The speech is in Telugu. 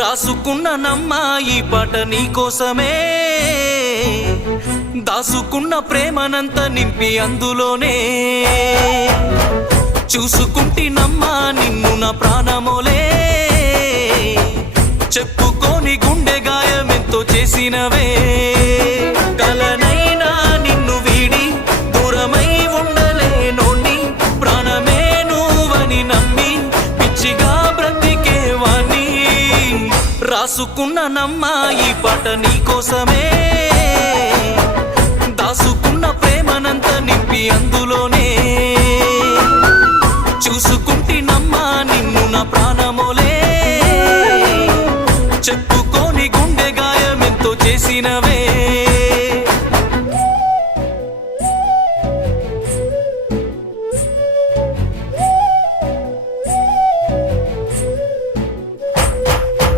రాసుకున్న నమ్మ ఈ పాట నీకోసమే, దాసుకున్న ప్రేమనంత నింపి అందులోనే చూసుకుంటినమ్మా నిన్ను నా ప్రాణమోలే, చెప్పుకోని గుండె గాయమెంతో చేసినవే. కలనైనా నిన్ను వీడి దూరమై ఉండలేనోని, ప్రాణమే నువ్వని నమ్మి పిచ్చిగా బ్రతికేవాణ్ణి. రాసుకున్న నమ్మా ఈ పాట నీకోసమే, దాసుకున్న ప్రేమనంత నింపి అందులోనే చూసుకుంటినమ్మా నిన్ను నా ప్రాణమోలే, చెప్పుకోని గుండె గాయమెంతో చేసినవే.